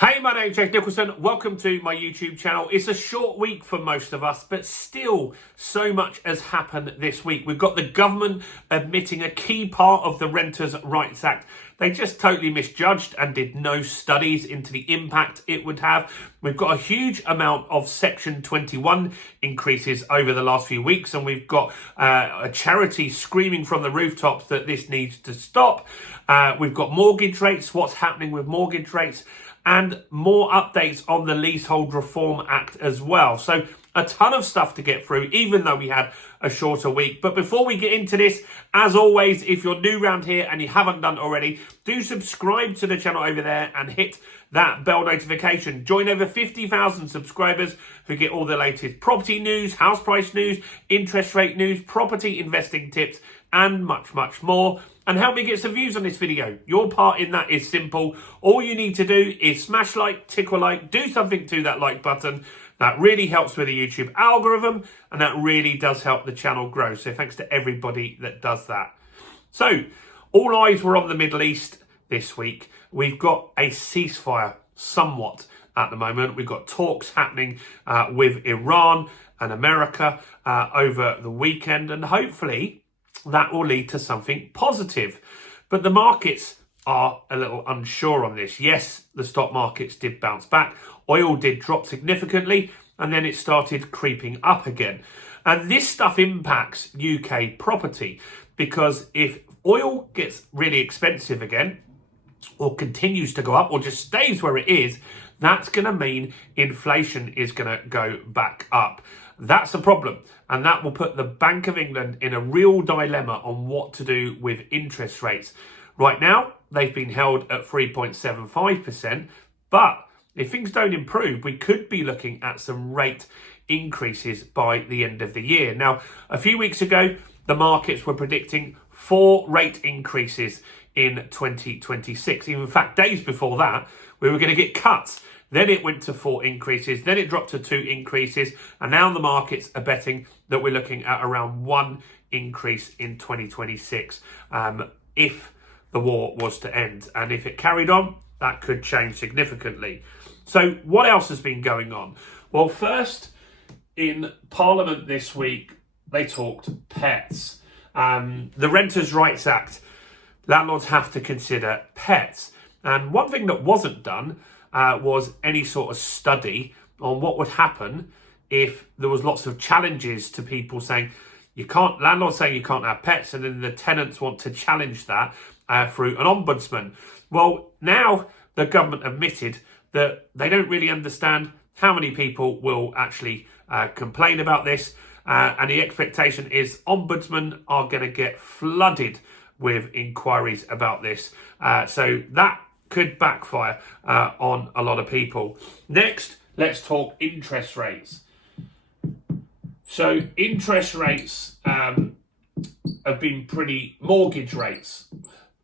Hey, my name's Jake Nicholson. Welcome to my YouTube channel. It's a short week for most of us, but still so much has happened this week. We've got the government admitting a key part of the Renters' Rights Act. They just totally misjudged and did no studies into the impact it would have. We've got a huge amount of Section 21 increases over the last few weeks, and we've got a charity screaming from the rooftops that this needs to stop. We've got mortgage rates, what's happening with mortgage rates, and more updates on the Leasehold Reform Act as well. So a ton of stuff to get through, even though we had a shorter week. But before we get into this, as always, if you're new around here and you haven't done already, do subscribe to the channel over there and hit that bell notification. Join over 50,000 subscribers who get all the latest property news, house price news, interest rate news, property investing tips, and much, much more. And help me get some views on this video. Your part in that is simple. All you need to do is smash like, tickle like, do something to that like button. That really helps with the YouTube algorithm, and that really does help the channel grow. So thanks to everybody that does that. So all eyes were on the Middle East this week. We've got a ceasefire somewhat at the moment. We've got talks happening with Iran and America over the weekend, and hopefully that will lead to something positive. But the markets are a little unsure on this. Yes, the stock markets did bounce back. Oil did drop significantly, and then it started creeping up again. And this stuff impacts UK property, because if oil gets really expensive again, or continues to go up, or just stays where it is, that's going to mean inflation is going to go back up. That's a problem, and that will put the Bank of England in a real dilemma on what to do with interest rates. Right now, they've been held at 3.75%, but if things don't improve, we could be looking at some rate increases by the end of the year. Now, a few weeks ago, the markets were predicting 4 rate increases in 2026. In fact, days before that, we were going to get cuts. Then it went to 4 increases, then it dropped to 2 increases, and now the markets are betting that we're looking at around 1 increase in 2026 if the war was to end. And if it carried on, that could change significantly. So what else has been going on? Well, first, in Parliament this week, they talked pets. The Renters' Rights Act, landlords have to consider pets. And one thing that wasn't done was any sort of study on what would happen if there was lots of challenges to people saying you can't, landlords saying you can't have pets, and then the tenants want to challenge that through an ombudsman. Well, now the government admitted that they don't really understand how many people will actually complain about this, and the expectation is ombudsmen are going to get flooded with inquiries about this. So that could backfire on a lot of people. Next, let's talk interest rates. So interest rates have been mortgage rates,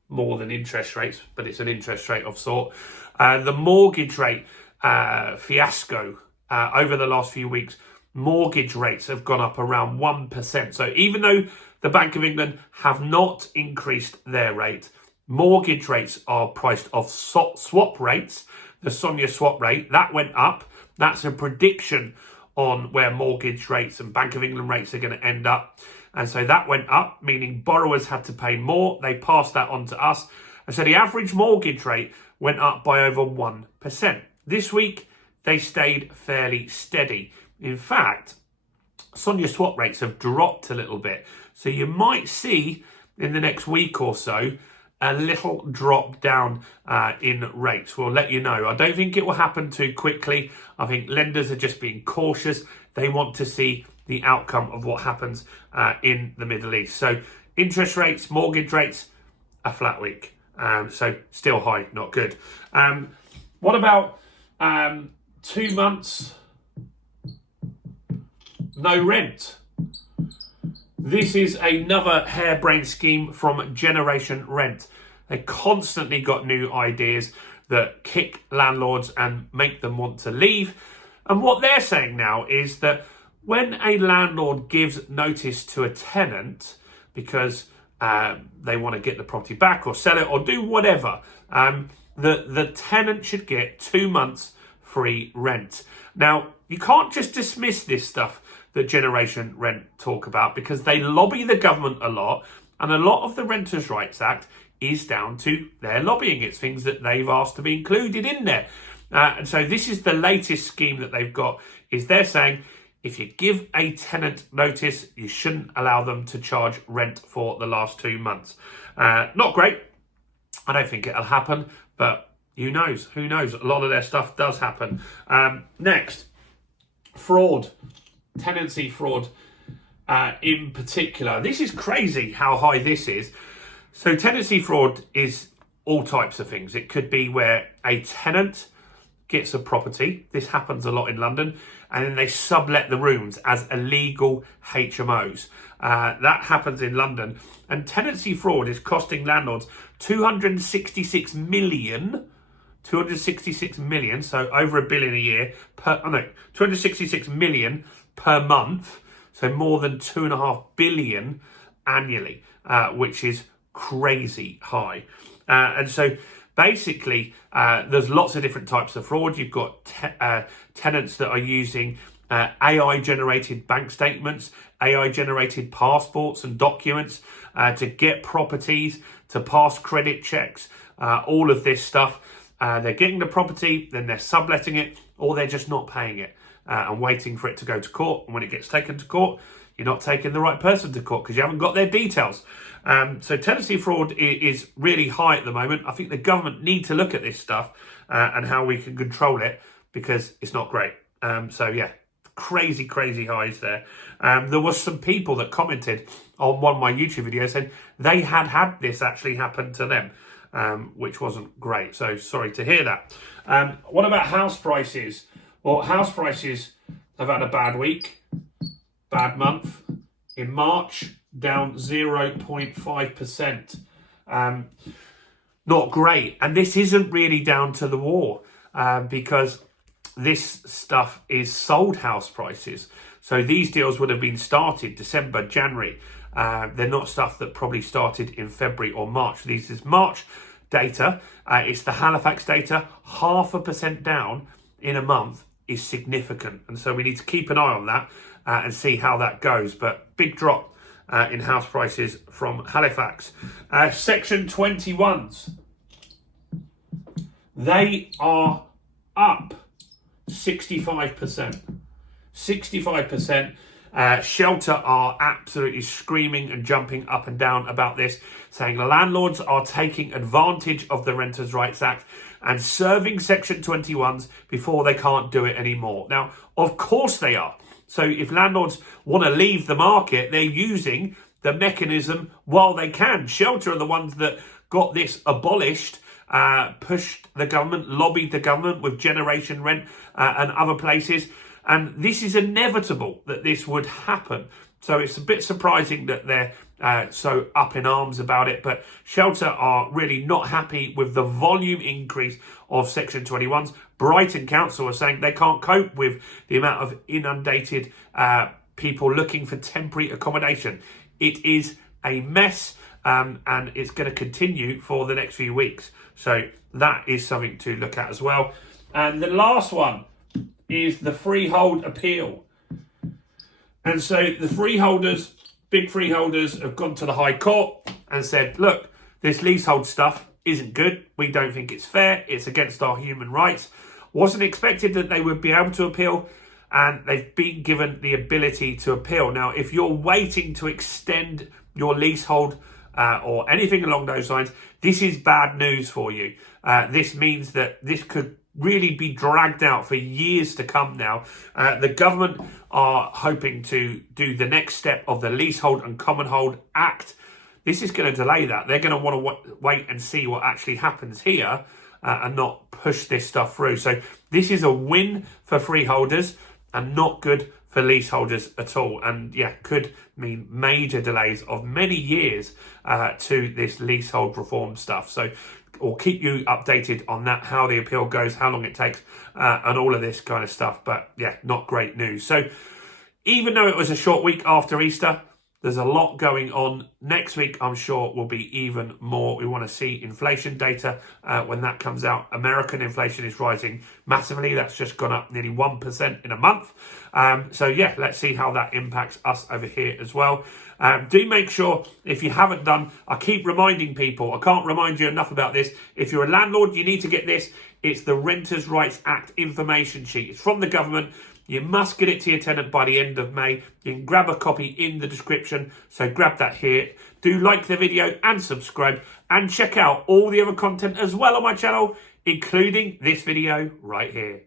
more than interest rates, but it's an interest rate of sort. The mortgage rate fiasco over the last few weeks, mortgage rates have gone up around 1%. So even though the Bank of England have not increased their rate, mortgage rates are priced off swap rates. The SONIA swap rate, that went up. That's a prediction on where mortgage rates and Bank of England rates are going to end up. And so that went up, meaning borrowers had to pay more. They passed that on to us. And so the average mortgage rate went up by over 1%. This week, they stayed fairly steady. In fact, SONIA swap rates have dropped a little bit. So you might see in the next week or so a little drop down in rates. We'll let you know. I don't think it will happen too quickly. I think lenders are just being cautious. They want to see the outcome of what happens in the Middle East. So interest rates, mortgage rates, a flat week. So still high, not good. What about 2 months no rent? This is another harebrained scheme from Generation Rent. They constantly got new ideas that kick landlords and make them want to leave. And what they're saying now is that when a landlord gives notice to a tenant because they want to get the property back or sell it or do whatever, that the tenant should get 2 months free rent. Now, you can't just dismiss this stuff that Generation Rent talk about, because they lobby the government a lot, and a lot of the Renters' Rights Act is down to their lobbying. It's things that they've asked to be included in there. And so this is the latest scheme that they've got, is they're saying if you give a tenant notice, you shouldn't allow them to charge rent for the last 2 months. Not great. I don't think it'll happen, but who knows? Who knows? A lot of their stuff does happen. Next, fraud. Tenancy fraud in particular. This is crazy how high this is. So tenancy fraud is all types of things. It could be where a tenant gets a property. This happens a lot in London. And then they sublet the rooms as illegal HMOs. That happens in London. And tenancy fraud is costing landlords 266 million, so over £1 billion a year, 266 million per month, so more than 2.5 billion annually, which is crazy high. And so basically, there's lots of different types of fraud. You've got tenants that are using AI-generated bank statements, AI-generated passports and documents to get properties, to pass credit checks, all of this stuff. They're getting the property, then they're subletting it, or they're just not paying it and waiting for it to go to court. And when it gets taken to court, you're not taking the right person to court because you haven't got their details. So tenancy fraud is really high at the moment. I think the government need to look at this stuff and how we can control it, because it's not great. So yeah, crazy highs there. There was some people that commented on one of my YouTube videos saying they had this actually happen to them, which wasn't great. So sorry to hear that. What about house prices? Well, house prices have had a bad week, bad month. In March, down 0.5%. Not great. And this isn't really down to the war, because this stuff is sold house prices. So these deals would have been started December, January. They're not stuff that probably started in February or March. This is March data. It's the Halifax data. 0.5% down in a month is significant. And so we need to keep an eye on that and see how that goes. But big drop in house prices from Halifax. Section 21's. They are up 65%. 65%. Shelter are absolutely screaming and jumping up and down about this, saying the landlords are taking advantage of the Renters' Rights Act and serving Section 21's before they can't do it anymore. Now, of course they are. So if landlords want to leave the market, they're using the mechanism while they can. Shelter are the ones that got this abolished, pushed the government, lobbied the government with Generation Rent and other places. And this is inevitable that this would happen. So it's a bit surprising that they're so up in arms about it. But Shelter are really not happy with the volume increase of Section 21's. Brighton Council are saying they can't cope with the amount of inundated people looking for temporary accommodation. It is a mess, and it's going to continue for the next few weeks. So that is something to look at as well. And the last one is the freehold appeal. And so the freeholders, big freeholders, have gone to the High Court and said, look, this leasehold stuff isn't good. We don't think it's fair. It's against our human rights. Wasn't expected that they would be able to appeal, and they've been given the ability to appeal. Now, if you're waiting to extend your leasehold or anything along those lines, this is bad news for you. This means that this could really be dragged out for years to come now. The government are hoping to do the next step of the Leasehold and Commonhold Act. This is going to delay that. They're going to want to wait and see what actually happens here and not push this stuff through. So this is a win for freeholders and not good for leaseholders at all. And yeah, could mean major delays of many years to this leasehold reform stuff. So we'll keep you updated on that, how the appeal goes, how long it takes, and all of this kind of stuff. But yeah, not great news. So even though it was a short week after Easter, There's a lot going on. Next week, I'm sure, will be even more. We want to see inflation data when that comes out. American inflation is rising massively. That's just gone up nearly 1% in a month. So yeah, let's see how that impacts us over here as well. Do make sure, if you haven't done, I keep reminding people, I can't remind you enough about this. If you're a landlord, you need to get this. It's the Renters' Rights Act information sheet. It's from the government. You must get it to your tenant by the end of May. You can grab a copy in the description. So grab that here. Do like the video and subscribe. And check out all the other content as well on my channel, including this video right here.